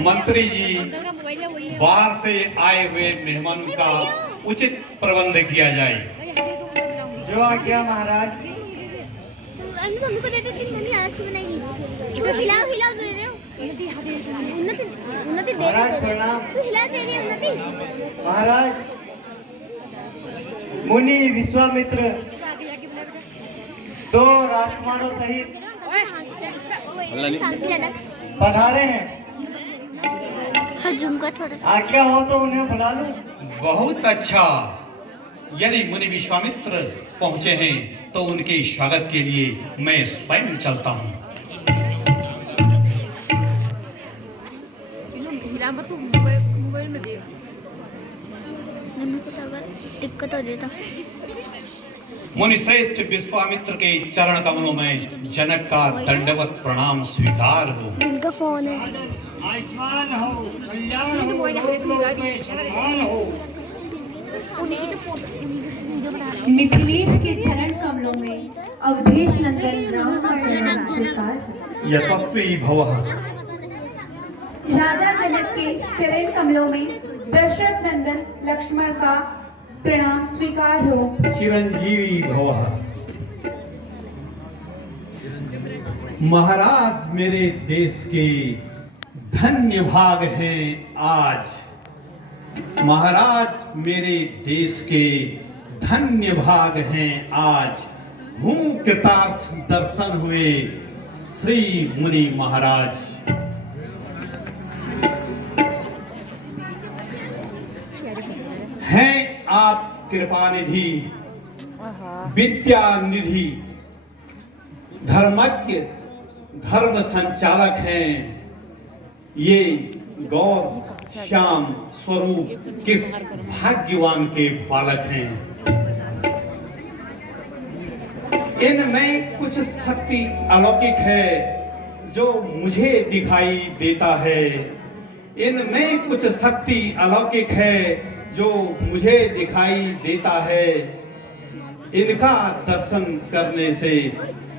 मंत्री जी, बाहर से आए हुए मेहमानों का उचित प्रबंध किया जाए। जो आज्ञा महाराज। मम्मी को देते थे, मम्मी आज बनाएगी। तो हिलाओ हिलाओ दे रहे हो। उन्नति उन्नति दे रहे हो। प्रणाम। तू हिला दे रही है उन्नति। महाराज, मुनि विश्वामित्र दो राजकुमारों सहित पधारे हैं। थोड़ा सा आज्ञा हो तो उन्हें बुला लूं। बहुत अच्छा। यदि मुनि विश्वामित्र पहुंचे हैं तो उनके स्वागत के लिए मैं स्वयं चलता हूं। मोबाइल में देख। मम्मी को दिक्कत हो देता। मुनि श्रेष्ठ विश्वामित्र के चरण कमलों में जनक का दंडवत प्रणाम स्वीकार हो। उनका फोन है। आयुष्मान हो, कल्याण हो, हो। मिथिलेश के चरण कमलों में अवधेश नंदन राम का प्रणाम स्वीकार। यशस्वी भवः। राजा जनक के चरण कमलों में दशरथ नंदन लक्ष्मण का प्रणाम स्वीकार हो। चिरंजीवी भवः। महाराज मेरे देश के धन्य भाग हैं आज। महाराज मेरे देश के धन्य भाग हैं आज। हूँ कृतार्थ दर्शन हुए श्री मुनि महाराज। हैं आप कृपा निधि, विद्या निधि, धर्मज्ञ, धर्म संचालक हैं। ये गौर श्याम स्वरूप किस भाग्यवान के बालक हैं। इनमें कुछ शक्ति अलौकिक है जो मुझे दिखाई देता है। इनमें कुछ शक्ति अलौकिक है जो मुझे दिखाई देता है। इनका दर्शन करने से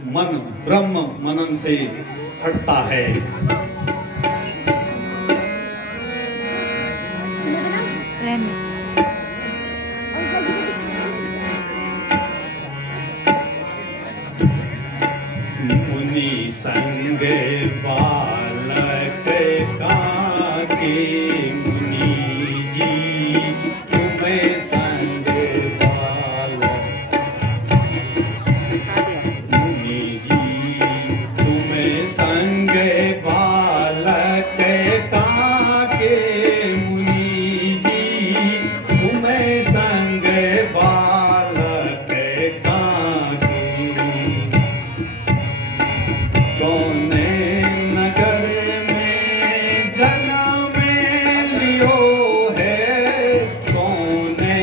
मन ब्रह्म मनन से हटता है। मुनि संग बालक काके, मुनि जी तुम्हें संग बालक, मुनि जी तुम्हें संग बालक काके, मुनि जी तुम्हें संग बालक काके। सोने नगर में जन्म लियो है, सोने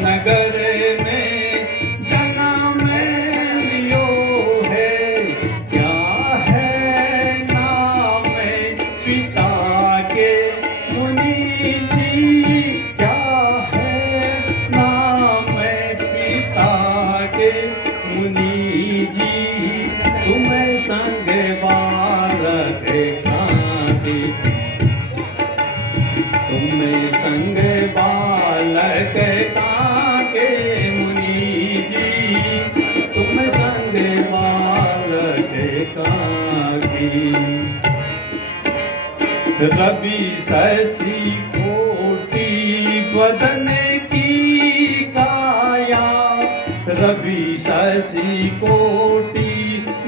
नगर में जन्म लियो है। क्या है नाम पिता के मुनि जी, क्या है नाम पिता के मुनि जी। तुम्हें संग बालक काके, तुम्हें संग बालक काके मुनि जी, तुम्हें संग बालक काके। रवि शशि कोटि बदन की काया, रवि शशि कोटि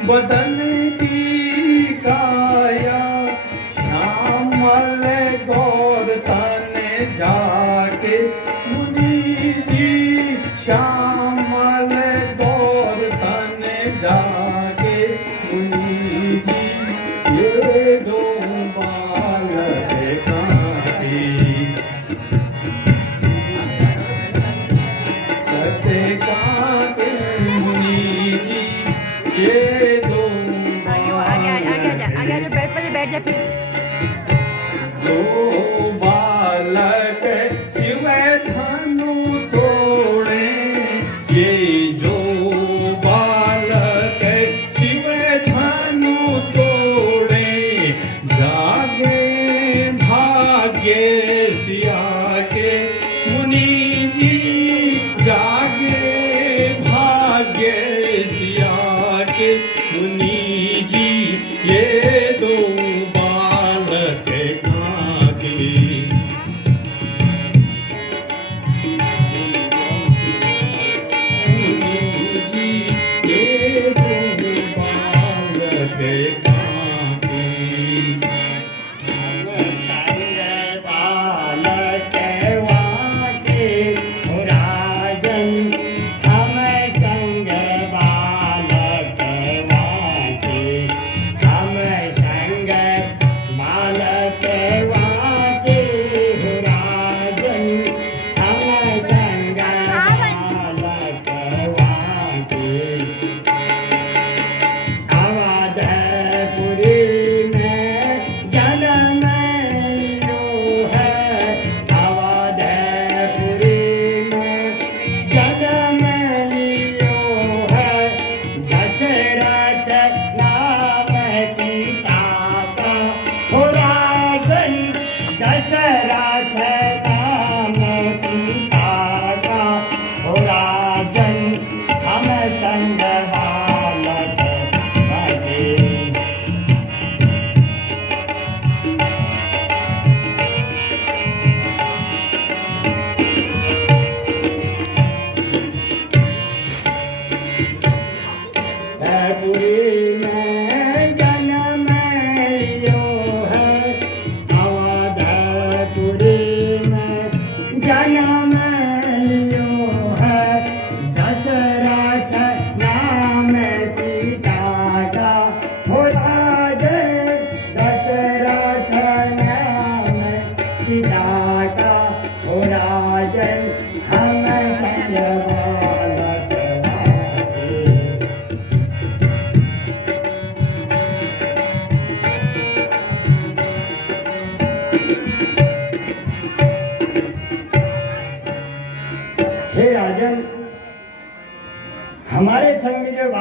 बदन की काया। श्यामल गौर तन जाके मुनि जी, श्यामल गौर तन जाके मुनि जी। ये दो बालक काके, कटे काके मुनि जी। ये दो आगे बैठ जा फिर। दो बालक शिव धनु तोड़े, ये जो बालक शिव धनु तोड़े।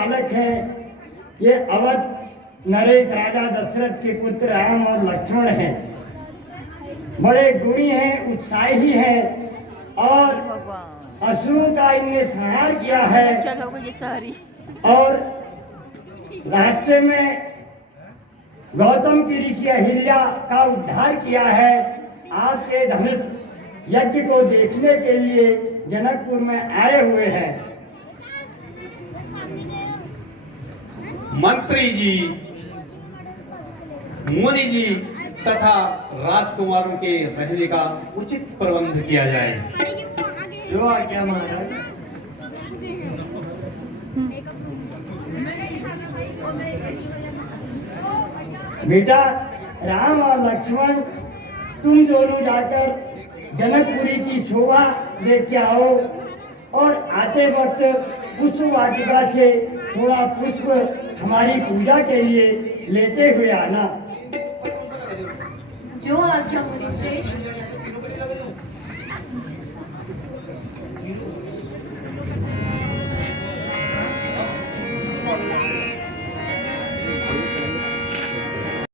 बालक हैं, ये अवध नरेश राजा दशरथ के पुत्र राम और लक्ष्मण हैं। बड़े गुणी हैं, उत्साही हैं और असुरों का इनने संहार किया है और राज्य में गौतम की ऋषि अहिल्या का उद्धार किया है। आपके धनुष यज्ञ को देखने के लिए जनकपुर में आए हुए हैं। मंत्री जी, मुनि जी तथा राजकुमारों के रहने का उचित प्रबंध किया जाए। जो आज्ञा महाराज। बेटा राम और लक्ष्मण, तुम दोनों जाकर जनकपुरी की शोभा देख के आओ और आते वक्त पुष्प वाटिका से थोड़ा पुष्प हमारी पूजा के लिए लेते हुए आना। जो आज्ञा मुनि श्रेष्ठ।